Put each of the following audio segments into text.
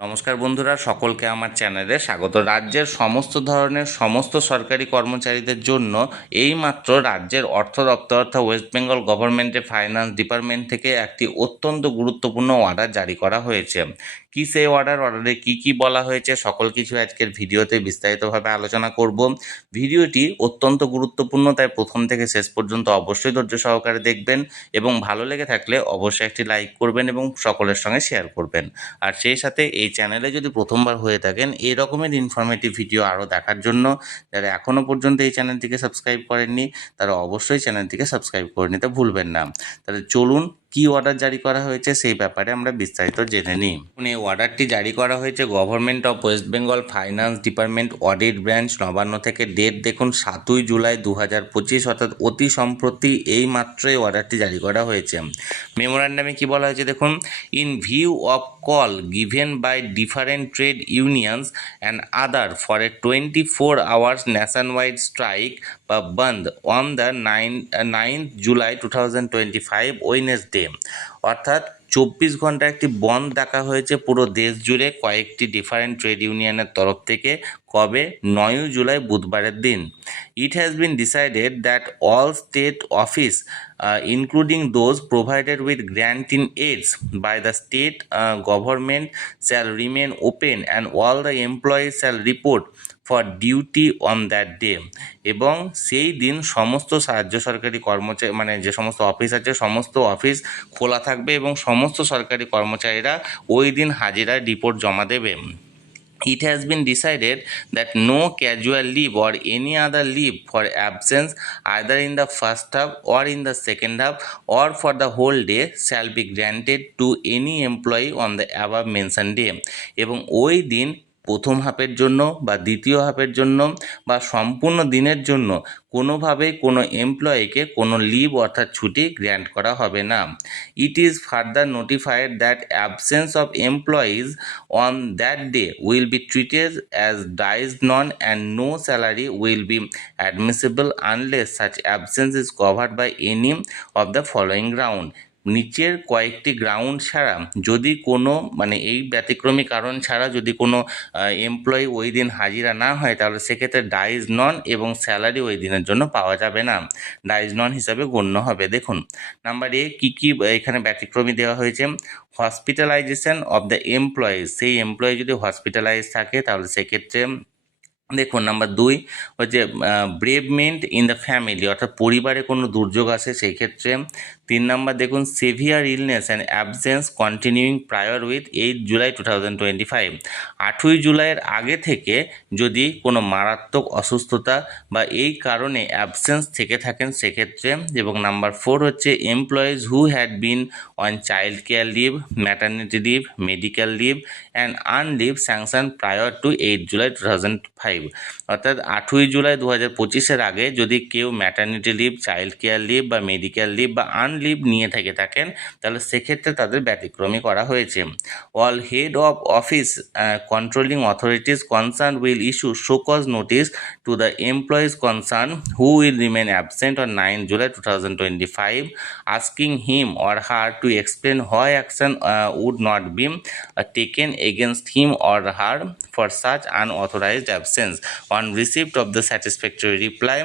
নমস্কার বন্ধুরা, সকলকে আমার চ্যানেলে স্বাগত। রাজ্যের সমস্ত ধরনের সমস্ত সরকারি কর্মচারীদের জন্য এইমাত্র রাজ্যের অর্থ দপ্তর অর্থাৎ ওয়েস্ট বেঙ্গল গভর্নমেন্টের ফাইন্যান্স ডিপার্টমেন্ট থেকে একটি অত্যন্ত গুরুত্বপূর্ণ অর্ডার জারি করা হয়েছে। কি সেই অর্ডার অর্ডারে কি কি বলা হয়েছে, সকল কিছু আজকের ভিডিওতে বিস্তারিতভাবে আলোচনা করব। ভিডিওটি অত্যন্ত গুরুত্বপূর্ণ, তাই প্রথম থেকে শেষ পর্যন্ত অবশ্যই ধৈর্য সহকারে দেখবেন এবং ভালো লেগে থাকলে অবশ্যই একটি লাইক করবেন এবং সকলের সঙ্গে শেয়ার করবেন। আর সেই সাথে এই চ্যানেলে যদি প্রথমবার হয়ে থাকেন এই রকমের ইনফরমেটিভ ভিডিও আরও দেখার জন্য, যারা এখনও পর্যন্ত এই চ্যানেলটিকে সাবস্ক্রাইব করেননি, তারা অবশ্যই চ্যানেলটিকে সাবস্ক্রাইব করে নিতে ভুলবেন না। তাহলে চলুন কি অর্ডার জারি করা হয়েছে সেই ব্যাপারে আমরা বিস্তারিত জেনে নিই। এই অর্ডারটি জারি করা হয়েছে government of West Bengal finance department audit branch Nabanna থেকে ডেট দেখুন সাতই জুলাই দু হাজার পঁচিশ, অর্থাৎ অতি সম্প্রতি এই মাত্রই অর্ডারটি জারি করা হয়েছে। মেমোরান্ডামে কি বলা হয়েছে দেখুন in view of call given by different trade unions and other for a twenty four hours nationwide strike বা bandh on the nine ninth July two thousand twenty five Wednesday অর্থাৎ চব্বিশ ঘণ্টা একটি বন্ধ ডাকা হয়েছে পুরো দেশ জুড়ে কয়েকটি ডিফারেন্ট ট্রেড ইউনিয়নের তরফ থেকে কবে? নয়ই জুলাই, বুধবারের দিন। It has been decided that all state office including those provided with grant in aids by the state government shall remain open and all the employees shall report for duty on that day এবং সেই দিন সমস্ত রাজ্য সরকারি কর্মচারী মানে যে সমস্ত অফিস আছে, সমস্ত অফিস খোলা থাকবে এবং সমস্ত সরকারি কর্মচারীরা ওই দিন হাজিরা রিপোর্ট জমা দেবে। It has been decided that no casual leave or any other leave for absence other in the first half or in the second half or for the whole day shall be granted to any employee on the above mention day এবং ওই দিন প্রথম হাফের জন্য বা দ্বিতীয় হাফের জন্য বা সম্পূর্ণ দিনের জন্য কোনোভাবেই কোনো এমপ্লয়িকে কোনো লিভ অর্থাৎ ছুটি গ্র্যান্ট করা হবে না। It is further notified that absence of employees on that day will be treated as dies non and no salary will be admissible unless such absence is covered by any of the following ground নিচের কয়েকটি ground ছাড়া যদি কোনো মানে এই ব্যতিক্রমী কারণ ছাড়া যদি কোনো এমপ্লয়ি ওই দিন হাজিরা না হয়, তাহলে সেক্ষেত্রে ডাইজ নন এবং স্যালারি ওই দিনের জন্য পাওয়া যাবে না। ডাইজ নন হিসাবে গণ্য হবে। দেখুন নাম্বার এ কী কী এখানে ব্যতিক্রমী দেওয়া হয়েছে? হসপিটালাইজেশন অফ দ্য এমপ্লয়িজ সেই এমপ্লয়ি যদি হসপিটালাইজ থাকে, তাহলে সেক্ষেত্রে দেখুন নাম্বার দুই হচ্ছে ব্রেভমেন্ট ইন দ্য ফ্যামিলি অর্থাৎ পরিবারে কোনো দুর্যোগ আসে সেই ক্ষেত্রে। তিন নাম্বার দেখুন severe illness and absence continuing prior with eight July two thousand twenty five আটই জুলাইয়ের আগে থেকে যদি কোনো মারাত্মক অসুস্থতা বা এই কারণে অ্যাবসেন্স থেকে থাকেন সেক্ষেত্রে। এবং নাম্বার ফোর হচ্ছে employees who had been on child care leave maternity leave medical leave and An leave sanction prior to eight July two thousand five অর্থাৎ আটই জুলাই দু হাজার পঁচিশের আগে যদি কেউ maternity leave child care leave বা মেডিকেল লিভ বা আন লিভ নিয়ে থেকে থাকেন তাহলে সেক্ষেত্রে তাদের ব্যতিক্রমী করা হয়েছে। All head of office controlling authorities concern will issue show cause notice to the employees concern who will remain absent on nine July two thousand twenty five or her to explain why action uh, would not be uh, taken against him or her. For such unauthorized absence. On receipt of the satisfactory reply,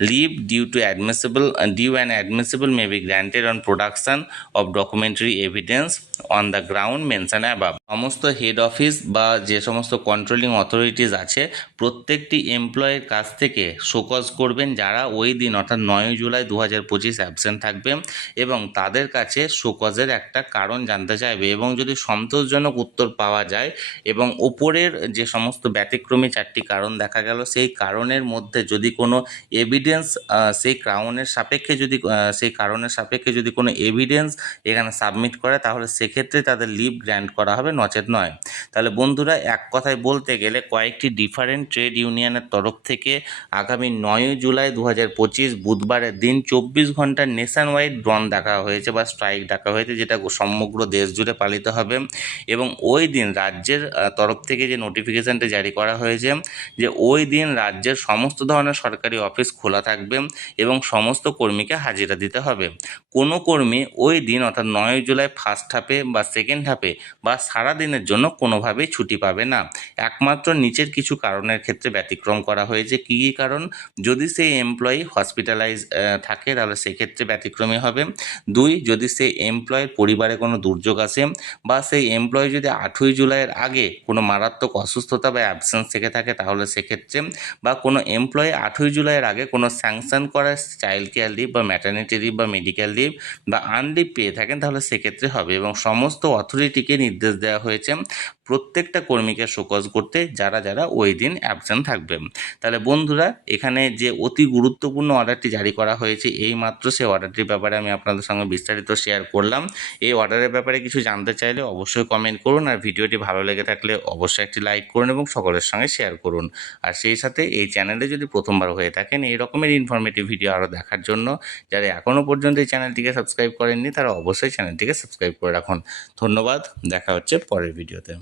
leave due to admissible uh, due and admissible may be granted on production of documentary evidence on the ground mentioned above. সমস্ত head office বা যে সমস্ত controlling authorities আছে প্রত্যেকটি এমপ্লয়ের কাছ থেকে show cause করবেন যারা ওই দিন অর্থাৎ নয় জুলাই দু হাজার পঁচিশ অ্যাবসেন্ট থাকবে এবং তাদের কাছে শোকজের একটা কারণ জানতে চাইবে এবং যদি সন্তোষজনক উত্তর পাওয়া যায় এবং ওপরের যে সমস্ত ব্যতিক্রমী চারটি কারণ দেখা গেল, সেই কারণের মধ্যে যদি কোনো এভিডেন্স সেই কারণের সাপেক্ষে যদি সেই কারণের সাপেক্ষে যদি কোনো এভিডেন্স এখানে সাবমিট করে, তাহলে সেক্ষেত্রে তাদের লিভ গ্র্যান্ট করা হবে নচেত নয়। তাহলে বন্ধুরা, এক কথায় বলতে গেলে কয়েকটি ডিফারেন্ট ট্রেড ইউনিয়নের তরফ থেকে আগামী নয়ই জুলাই দু হাজার পঁচিশ বুধবারের দিন চব্বিশ ঘণ্টার নেশন ওয়াইড বন্ধ ডাকা হয়েছে বা স্ট্রাইক ডাকা হয়েছে, যেটা সমগ্র দেশ জুড়ে পালিত হবে। এবং ওই দিন রাজ্যের তরফ থেকে যে নোটিফিকেশানটা জারি করা হয়েছে, যে ওই দিন রাজ্যের সমস্ত ধরনের সরকারি অফিস খোলা থাকবে এবং সমস্ত কর্মীকে হাজিরা দিতে হবে। কোনো কর্মী ওই দিন অর্থাৎ নয় জুলাই ফার্স্ট হাফে বা সেকেন্ড হাফে বা সারা দিনের জন্য কোনোভাবেই ছুটি পাবে না। একমাত্র নিচের কিছু কারণের ক্ষেত্রে ব্যতিক্রম করা হয়েছে। কী কী কারণ? যদি সেই এমপ্লয়ি হসপিটালাইজ থাকে, তাহলে সেক্ষেত্রে ব্যতিক্রমী হবে। দুই, যদি সেই এমপ্লয়ের পরিবারে কোনো দুর্যোগ আসে বা সেই এমপ্লয়ি যদি আঠই জুলাইয়ের আগে কোনো মারাত্মক অসুস্থতা বা অ্যাবসেন্স থেকে থাকে, তাহলে সেক্ষেত্রে বা কোনো এমপ্লয়ি আঠই জুলাইয়ের আগে কোনো স্যাংশন করা চাইল্ড কেয়ার লিভ বা ম্যাটার্নিটি লিভ বা মেডিকেল লিভ বা আনলিভ পেয়ে থাকেন, তাহলে সেক্ষেত্রে হবে এবং সমস্ত অথরিটিকে নির্দেশ দেওয়া হয়েছে। প্রত্যেকটা কর্মীকে শোকজ করতে যারা যারা ওই দিন অ্যাবসেন্ট থাকবে। তাহলে বন্ধুরা, এখানে যে অতি গুরুত্বপূর্ণ অর্ডারটি জারি করা হয়েছে, এই মাত্র সেই অর্ডারটির ব্যাপারে আমি আপনাদের সঙ্গে বিস্তারিত শেয়ার করলাম। এই অর্ডারের ব্যাপারে কিছু জানতে চাইলে অবশ্যই কমেন্ট করুন, আর ভিডিওটি ভালো লেগে থাকলে অবশ্যই একটি লাইক করুন এবং সকলের সঙ্গে শেয়ার করুন। আর সেই সাথে এই চ্যানেলে যদি প্রথমবার হয়ে থাকেন, এই রকমের ইনফরমেটিভ ভিডিও আরও দেখার জন্য, যারা এখনও পর্যন্ত এই চ্যানেলটিকে সাবস্ক্রাইব করেননি, তারা অবশ্যই চ্যানেলটিকে সাবস্ক্রাইব করে রাখুন। ধন্যবাদ, দেখা হচ্ছে পরের ভিডিওতে